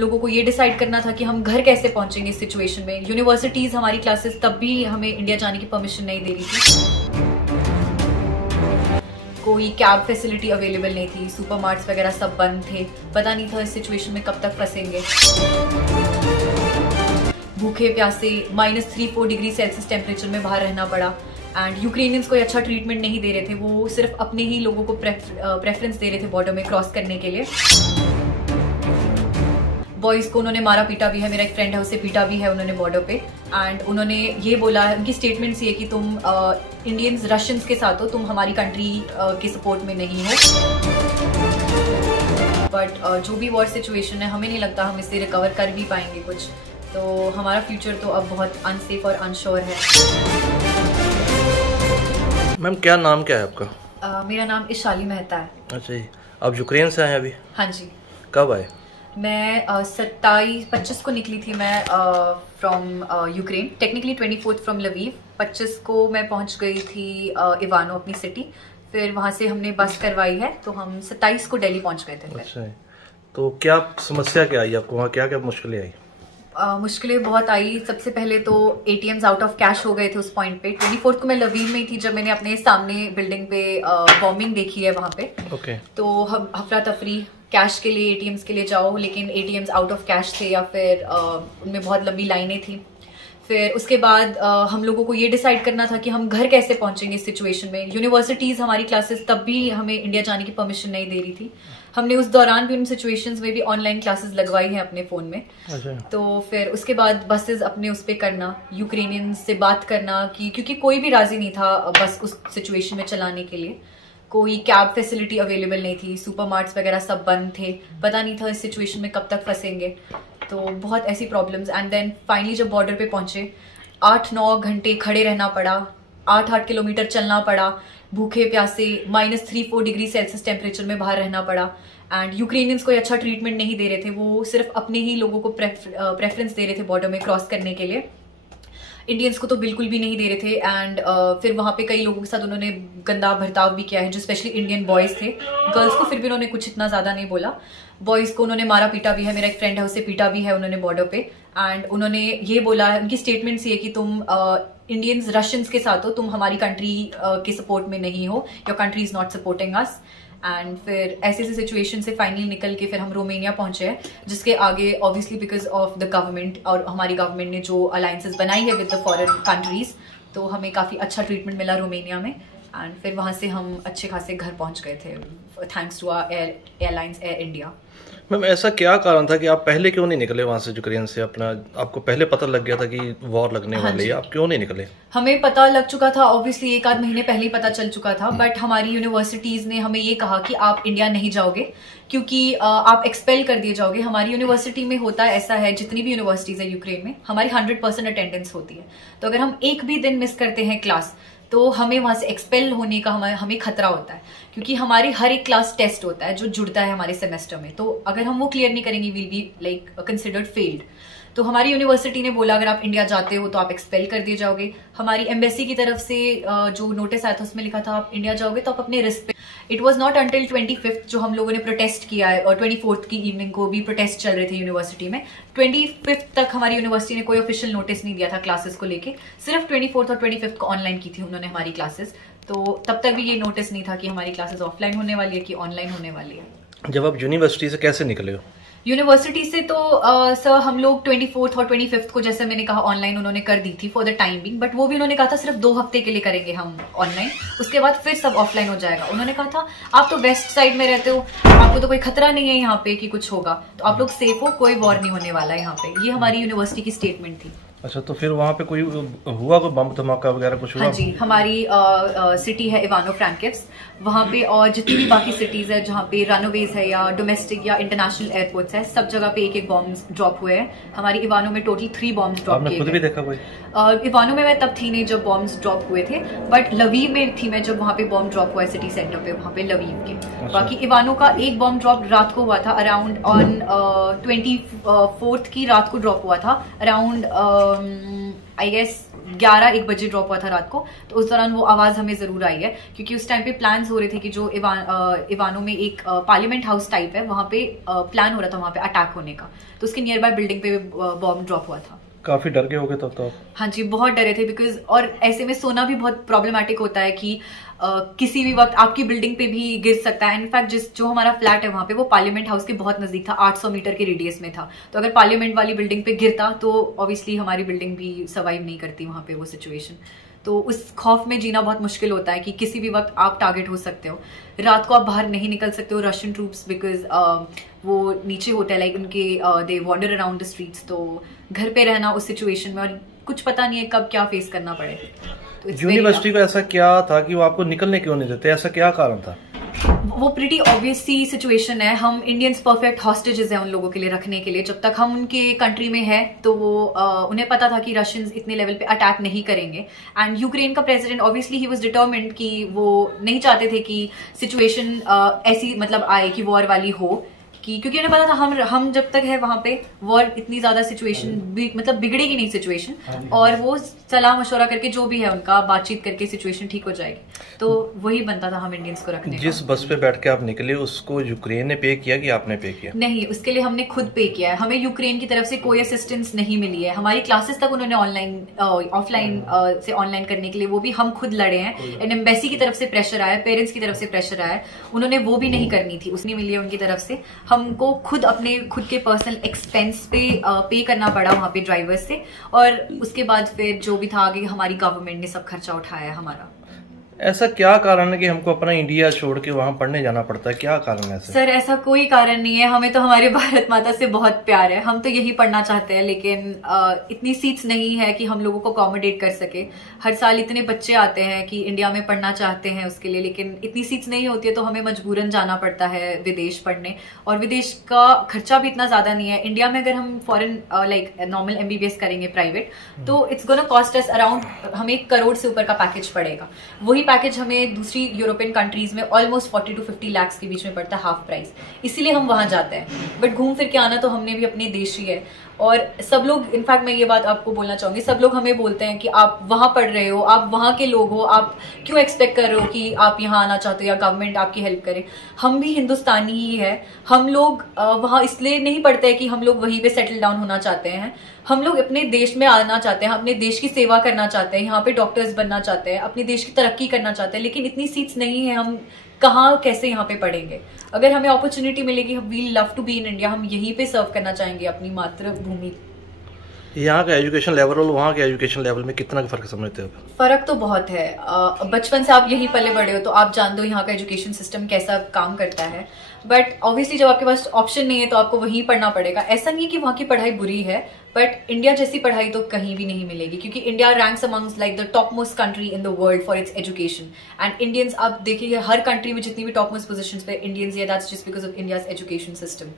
लोगों को ये डिसाइड करना था कि हम घर कैसे पहुंचेंगे इस सिचुएशन में। यूनिवर्सिटीज हमारी क्लासेस तब भी हमें इंडिया जाने की परमिशन नहीं दे रही थी, कोई कैब फैसिलिटी अवेलेबल नहीं थी, सुपरमार्ट्स वगैरह सब बंद थे, पता नहीं था इस सिचुएशन में कब तक फंसेंगे। भूखे प्यासे -3-4 डिग्री सेल्सियस टेम्परेचर में बाहर रहना पड़ा एंड यूक्रेनियंस कोई अच्छा ट्रीटमेंट नहीं दे रहे थे, वो सिर्फ अपने ही लोगों को प्रेफरेंस दे रहे थे बॉर्डर में क्रॉस करने के लिए। बॉयज को उन्होंने मारा पीटा भी है, मेरा एक फ्रेंड है उसे पीटा भी है उन्होंने बॉर्डर पे एंड उन्होंने ये बोला, उनकी स्टेटमेंट्स ये कि तुम इंडियंस रशियंस के साथ हो, तुम हमारी कंट्री के सपोर्ट में नहीं हो। बट जो भी वॉर सिचुएशन है हमें नहीं लगता हम इससे रिकवर कर भी पाएंगे कुछ, तो हमारा फ्यूचर तो अब बहुत अनसेफ और अनश्योर है। मैम क्या नाम क्या है आपका? मेरा नाम इशाली मेहता है। अच्छा जी, आप यूक्रेन से आए हैं अभी? हाँ जी। कब आए? मैं 27-25 को निकली थी मैं from Ukraine, technically 24 from Lviv. 25 को मैं पहुंच गई थी इवानो अपनी सिटी, फिर वहां से हमने बस करवाई है तो हम 27 को दिल्ली पहुंच गए थे। अच्छा, तो क्या समस्या क्या आई आपको वहाँ, क्या क्या मुश्किलें आई? मुश्किलें बहुत आई। सबसे पहले तो ATMs आउट ऑफ कैश हो गए थे उस पॉइंट पे। 24 को मैं लवीव में थी जब मैंने अपने सामने बिल्डिंग पे बॉम्बिंग देखी है वहां पे। ओके। तो हम हफरा तफरी, कैश के लिए ATMs के लिए जाओ, लेकिन ATMs आउट ऑफ कैश थे या फिर उनमें बहुत लंबी लाइनें थी। फिर उसके बाद हम लोगों को ये डिसाइड करना था कि हम घर कैसे पहुंचेंगे इस सिचुएशन में। यूनिवर्सिटीज हमारी क्लासेस तब भी हमें इंडिया जाने की परमिशन नहीं दे रही थी। हमने उस दौरान भी उन सिचुएशंस में भी ऑनलाइन क्लासेस लगवाई हैं अपने फोन में। अच्छा। तो फिर उसके बाद बसेस अपने उस पे करना, यूक्रेनियंस से बात करना कि क्योंकि कोई भी राजी नहीं था बस उस सिचुएशन में चलाने के लिए, कोई कैब फैसिलिटी अवेलेबल नहीं थी, सुपरमार्ट्स वगैरह सब बंद थे, पता नहीं था इस सिचुएशन में कब तक फंसेंगे, तो बहुत ऐसी प्रॉब्लम्स। एंड देन फाइनली जब बॉर्डर पे पहुंचे 8-9 घंटे खड़े रहना पड़ा, 8-8 किलोमीटर चलना पड़ा, भूखे प्यासे -3-4 डिग्री सेल्सियस टेम्परेचर में बाहर रहना पड़ा एंड यूक्रेनियंस कोई अच्छा ट्रीटमेंट नहीं दे रहे थे, वो सिर्फ अपने ही लोगों को प्रेफरेंस दे रहे थे बॉर्डर में क्रॉस करने के लिए। इंडियंस को तो बिल्कुल भी नहीं दे रहे थे एंड फिर वहां पे कई लोगों के साथ उन्होंने गंदा बर्ताव भी किया है, जो स्पेशली इंडियन बॉयज थे। गर्ल्स को फिर भी उन्होंने कुछ इतना ज्यादा नहीं बोला, बॉयज को उन्होंने मारा पीटा भी है, मेरा एक फ्रेंड है उसे पीटा भी है उन्होंने बॉर्डर पे एंड उन्होंने ये बोला, उनकी स्टेटमेंट्स ये कि तुम इंडियंस रशियंस के साथ हो, तुम हमारी कंट्री के सपोर्ट में नहीं हो, your country is not supporting us. And फिर ऐसे सिचुएशन से फाइनली निकल के फिर हम रोमेनिया पहुंचे हैं, जिसके आगे obviously because of the government और हमारी गवर्नमेंट ने जो अलायंसेस बनाई है विद द फॉरेन कंट्रीज, तो हमें काफ़ी अच्छा ट्रीटमेंट मिला रोमेनिया में एंड फिर वहाँ से हम अच्छे खासे घर पहुँच गए थे thanks to our airlines Air India. Ma'am ऐसा क्या कारण था कि आप पहले क्यों नहीं निकले वहाँ से यूक्रेन से? अपना आपको पहले पता लग गया था कि वॉर लगने वाली है, आप क्यों नहीं निकले? हमें पता लग चुका था, ऑब्वियसली 1-8 महीने पहले ही पता चल चुका था, बट हमारी यूनिवर्सिटीज ने हमें ये कहा कि आप इंडिया नहीं जाओगे क्योंकि आप एक्सपेल कर दिए जाओगे। हमारी यूनिवर्सिटी में होता है ऐसा है, जितनी भी यूनिवर्सिटीज है यूक्रेन में हमारी 100% अटेंडेंस होती है, तो अगर हम एक भी दिन मिस करते हैं क्लास तो हमें वहां से एक्सपेल होने का हमें खतरा होता है, क्योंकि हमारी हर एक क्लास टेस्ट होता है जो जुड़ता है हमारे सेमेस्टर में, तो अगर हम वो क्लियर नहीं करेंगे will be like considered failed. तो हमारी यूनिवर्सिटी ने बोला अगर आप इंडिया जाते हो तो आप एक्सपेल कर दिए जाओगे। हमारी एम्बेसी की तरफ से जो नोटिस आया था उसमें लिखा था आप इंडिया जाओगे तो आप अपने रिस्क पे। It was not until 25th जो हम लोगों ने प्रोटेस्ट किया है, और 24th की इवनिंग को भी प्रोटेस्ट चल रहे थे यूनिवर्सिटी में। 25th तक हमारी यूनिवर्सिटी ने कोई ऑफिशियल नोटिस नहीं दिया था क्लासेस को लेके, सिर्फ 24th और 25th को ऑनलाइन की थी उन्होंने हमारी क्लासेस, तो तब तक भी ये नोटिस नहीं था कि हमारी क्लासेस ऑफलाइन होने वाली है कि ऑनलाइन होने वाली है। जब आप यूनिवर्सिटी से कैसे निकले हो? यूनिवर्सिटी से तो सर हम लोग 24th और 25th को, जैसे मैंने कहा, ऑनलाइन उन्होंने कर दी थी for the time being, but वो भी उन्होंने कहा था सिर्फ 2 हफ्ते के लिए करेंगे हम ऑनलाइन, उसके बाद फिर सब ऑफलाइन हो जाएगा। उन्होंने कहा था आप तो वेस्ट साइड में रहते हो, आपको तो कोई खतरा नहीं है यहाँ पे कि कुछ होगा, तो आप लोग सेफ हो, कोई वॉर नहीं होने वाला है यहाँ पे। ये हमारी यूनिवर्सिटी की स्टेटमेंट थी। अच्छा, तो फिर वहाँ पे कोई हुआ, कोई बम धमाका वगैरह कुछ हुआ? हाँ जी, हमारी सिटी है इवानो फ्रैंकिव्स, वहाँ पे और जितनी भी बाकी सिटीज है जहाँ पे रनोवेज है या डोमेस्टिक या इंटरनेशनल एयरपोर्ट्स है, सब जगह पे एक बॉम्ब्स ड्रॉप हुए हैं। हमारी इवानो में टोटल 3 बॉम्ब्स ड्रॉप किए। आपने खुद भी देखा कोई? इवानो में मैं तब थी नहीं जब बॉम्ब्स ड्रॉप हुए थे, बट लवीव में थी मैं जब वहाँ पे बॉम्ब ड्रॉप हुआ है सिटी सेंटर पे, वहाँ पे लवीव के। अच्छा। बाकी इवानो का एक बॉम्ब ड्रॉप रात को हुआ था, अराउंड ऑन 24th की रात को ड्रॉप हुआ था, अराउंड आई गेस 11-1 बजे ड्रॉप हुआ था रात को, तो उस दौरान वो आवाज़ हमें ज़रूर आई है, क्योंकि उस टाइम पे प्लान्स हो रहे थे कि जो इवानो में एक पार्लियामेंट हाउस टाइप है, वहाँ पे प्लान हो रहा था वहाँ पे अटैक होने का, तो उसके नियर बाय बिल्डिंग पे बॉम्ब ड्रॉप हुआ था। काफी डर गए होगे तब तो? हाँ जी, बहुत डरे थे, बिकॉज और ऐसे में सोना भी बहुत प्रॉब्लमेटिक होता है कि किसी भी वक्त आपकी बिल्डिंग पे भी गिर सकता है। इनफैक्ट जो हमारा फ्लैट है वहाँ पे वो पार्लियामेंट हाउस के बहुत नजदीक था, 800 मीटर के रेडियस में था, तो अगर पार्लियामेंट वाली बिल्डिंग पे गिरता तो ऑब्वियसली हमारी बिल्डिंग भी सर्वाइव नहीं करती वहाँ पे वो सिचुएशन। तो उस खौफ में जीना बहुत मुश्किल होता है कि किसी भी वक्त आप टारगेट हो सकते हो। रात को आप बाहर नहीं निकल सकते हो, रशियन ट्रूप्स, बिकॉज वो नीचे होता है, लाइक उनके दे वॉन्डर अराउंड द स्ट्रीट्स, तो घर पे रहना उस सिचुएशन में, और कुछ पता नहीं है कब क्या फेस करना पड़े। तो यूनिवर्सिटी को ऐसा क्या था कि वो आपको निकलने क्यों नहीं देते, ऐसा क्या कारण था? वो प्रीटी ऑब्वियस सी सिचुएशन है, हम इंडियंस परफेक्ट हॉस्टेजेस हैं उन लोगों के लिए रखने के लिए। जब तक हम उनके कंट्री में है तो वो उन्हें पता था कि रशियंस इतने लेवल पे अटैक नहीं करेंगे, एंड यूक्रेन का president obviously he was determined कि वो नहीं चाहते थे कि सिचुएशन ऐसी मतलब आए कि वॉर वाली हो, क्योंकि उन्हें पता था हम जब तक है वहां पे वॉर इतनी ज्यादा सिचुएशन मतलब बिगड़ेगी नहीं सिचुएशन, और वो सलाह मशवरा करके जो भी है उनका बातचीत करके सिचुएशन ठीक हो जाएगी। तो वही बनता था हम इंडियंस को रखने। जिस बस पे बैठ के आप निकले उसको यूक्रेन ने पे किया कि आपने पे किया? नहीं, उसके लिए हमने खुद पे किया है। हमें यूक्रेन की तरफ से कोई असिस्टेंस नहीं मिली है। हमारी क्लासेस तक उन्होंने ऑफलाइन से ऑनलाइन करने के लिए वो भी हम खुद लड़े हैं। एंड एम्बेसी की तरफ से प्रेशर आया, पेरेंट्स की तरफ से प्रेशर आया, उन्होंने वो भी नहीं करनी थी, उसने मिली है उनकी तरफ से। हमको खुद अपने खुद के पर्सनल एक्सपेंस पे करना पड़ा वहां पे ड्राइवर्स से, और उसके बाद फिर जो भी था आगे हमारी गवर्नमेंट ने सब खर्चा उठाया हमारा। ऐसा क्या कारण है कि हमको अपना इंडिया छोड़ के वहां पढ़ने जाना पड़ता है, क्या कारण है? सर ऐसा कोई कारण नहीं है, हमें तो हमारे भारत माता से बहुत प्यार है, हम तो यही पढ़ना चाहते हैं, लेकिन इतनी सीट्स नहीं है कि हम लोगों को अकोमोडेट कर सके। हर साल इतने बच्चे आते हैं कि इंडिया में पढ़ना चाहते हैं उसके लिए, लेकिन इतनी सीट्स नहीं होती है, तो हमें मजबूरन जाना पड़ता है विदेश पढ़ने, और विदेश का खर्चा भी इतना ज्यादा नहीं है। इंडिया में अगर हम फॉरेन लाइक नॉर्मल MBBS करेंगे प्राइवेट, तो it's gonna cost us around, हमें 1 करोड़ से ऊपर का पैकेज पड़ेगा। वही पैकेज हमें दूसरी यूरोपियन कंट्रीज में ऑलमोस्ट 40 to 50 लाख के बीच में पड़ता है, हाफ प्राइस, इसीलिए हम वहां जाते हैं। बट घूम फिर के आना तो हमने भी अपने देश ही है, और सब लोग, इनफैक्ट मैं ये बात आपको बोलना चाहूंगी, सब लोग हमें बोलते हैं कि आप वहां पढ़ रहे हो, आप वहां के लोग हो, आप क्यों एक्सपेक्ट कर रहे हो कि आप यहाँ आना चाहते हो या गवर्नमेंट आपकी हेल्प करे। हम भी हिंदुस्तानी ही है, हम लोग वहां इसलिए नहीं पढ़ते हैं कि हम लोग वहीं पे सेटल डाउन होना चाहते हैं, हम लोग अपने देश में आना चाहते हैं, अपने देश की सेवा करना चाहते हैं, यहाँ पे डॉक्टर्स बनना चाहते हैं, अपने देश की तरक्की करना चाहते हैं, लेकिन इतनी सीट्स नहीं है, हम कहाँ कैसे यहाँ पे पढ़ेंगे। अगर हमें अपॉर्चुनिटी मिलेगी, we love to be in India, हम यहीं पे सर्व करना चाहेंगे अपनी मातृभूमि। यहाँ का एजुकेशन लेवल और वहाँ के एजुकेशन लेवल में कितना फर्क समझते हो? फर्क तो बहुत है। बचपन से आप यहीं पले बड़े हो तो आप जानते हो यहाँ का एजुकेशन सिस्टम कैसा काम करता है, बट ऑब्वियसली जब आपके पास ऑप्शन नहीं है तो आपको वहीं पढ़ना पड़ेगा। ऐसा नहीं है कि वहाँ की पढ़ाई बुरी है, बट इंडिया जैसी पढ़ाई तो कहीं भी नहीं मिलेगी, क्योंकि India ranks amongst like the top most country in the world for its education. And Indians, आप देखिए हर कंट्री में जितनी भी टॉप मोस्ट पोजीशंस पे इंडियंस है, that's just because of India's education system.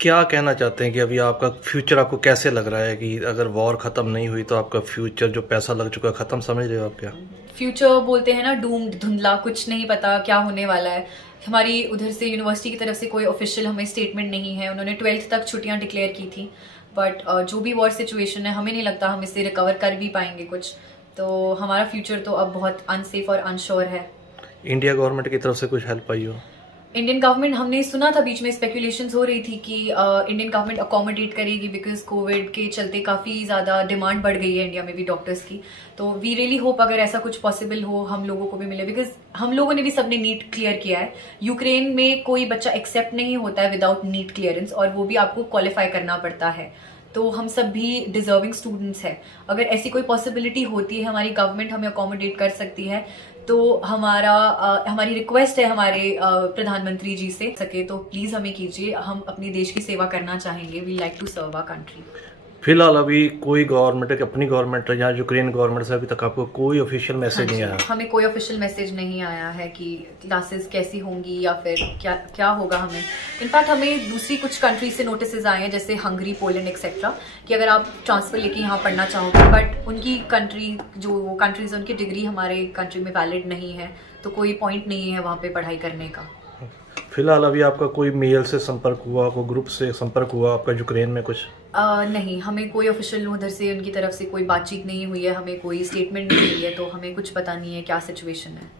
क्या कहना चाहते हैं कि अभी आपका फ्यूचर आपको कैसे लग रहा है कि अगर वॉर खत्म नहीं हुई तो आपका फ्यूचर जो पैसा लग चुका है खत्म समझ रहे हो आप? क्या फ्यूचर बोलते हैं ना, डूम्ड, धुंधला, कुछ नहीं पता क्या होने वाला है। हमारी उधर से यूनिवर्सिटी की तरफ से कोई ऑफिशियल हमें स्टेटमेंट नहीं है, उन्होंने 12th तक छुट्टियां डिक्लेयर की थी, बट जो भी वॉर सिचुएशन है हमें नहीं लगता हम इससे रिकवर कर भी पाएंगे कुछ, तो हमारा फ्यूचर तो अब बहुत अनसेफ और अनश्योर है। इंडिया गवर्नमेंट की तरफ से कुछ हेल्प आई हो? इंडियन गवर्नमेंट, हमने सुना था बीच में स्पेकुलेशंस हो रही थी कि इंडियन गवर्नमेंट अकोमोडेट करेगी, बिकॉज कोविड के चलते काफी ज्यादा डिमांड बढ़ गई है इंडिया में भी डॉक्टर्स की। तो वी रियली होप अगर ऐसा कुछ पॉसिबल हो हम लोगों को भी मिले, बिकॉज हम लोगों ने भी सबने नीट क्लियर किया है। यूक्रेन में कोई बच्चा एक्सेप्ट नहीं होता है विदाउट नीट क्लियरेंस, और वो भी आपको क्वालिफाई करना पड़ता है। तो हम सब भी डिजर्विंग स्टूडेंट्स हैं। अगर ऐसी कोई पॉसिबिलिटी होती है, हमारी गवर्नमेंट हमें अकोमोडेट कर सकती है, तो हमारी रिक्वेस्ट है हमारे प्रधानमंत्री जी से सके तो प्लीज हमें कीजिए, हम अपने देश की सेवा करना चाहेंगे। We like to serve our country. फिलहाल अभी कोई गवर्नमेंट, अपनी गवर्नमेंट या यूक्रेन गवर्नमेंट से अभी तक आपको कोई ऑफिशियल मैसेज नहीं आया? हमें कोई ऑफिशियल मैसेज नहीं आया है कि क्लासेस कैसी होंगी या फिर क्या होगा हमें। इनफैक्ट हमें दूसरी कुछ कंट्री से नोटिस आए हैं, जैसे हंगरी, पोलैंड एक्सेट्रा, कि अगर आप ट्रांसफर लेके यहाँ पढ़ना चाहोगे, बट उनकी कंट्री जो वो कंट्रीज उनकी डिग्री हमारे कंट्री में वैलिड नहीं है, तो कोई पॉइंट नहीं है वहाँ पे पढ़ाई करने का। फिलहाल अभी आपका कोई मेल से संपर्क हुआ, कोई ग्रुप से संपर्क हुआ आपका यूक्रेन में कुछ? नहीं, हमें कोई ऑफिशियल उधर से उनकी तरफ से कोई बातचीत नहीं हुई है, हमें कोई स्टेटमेंट नहीं मिली है, तो हमें कुछ पता नहीं है क्या सिचुएशन है।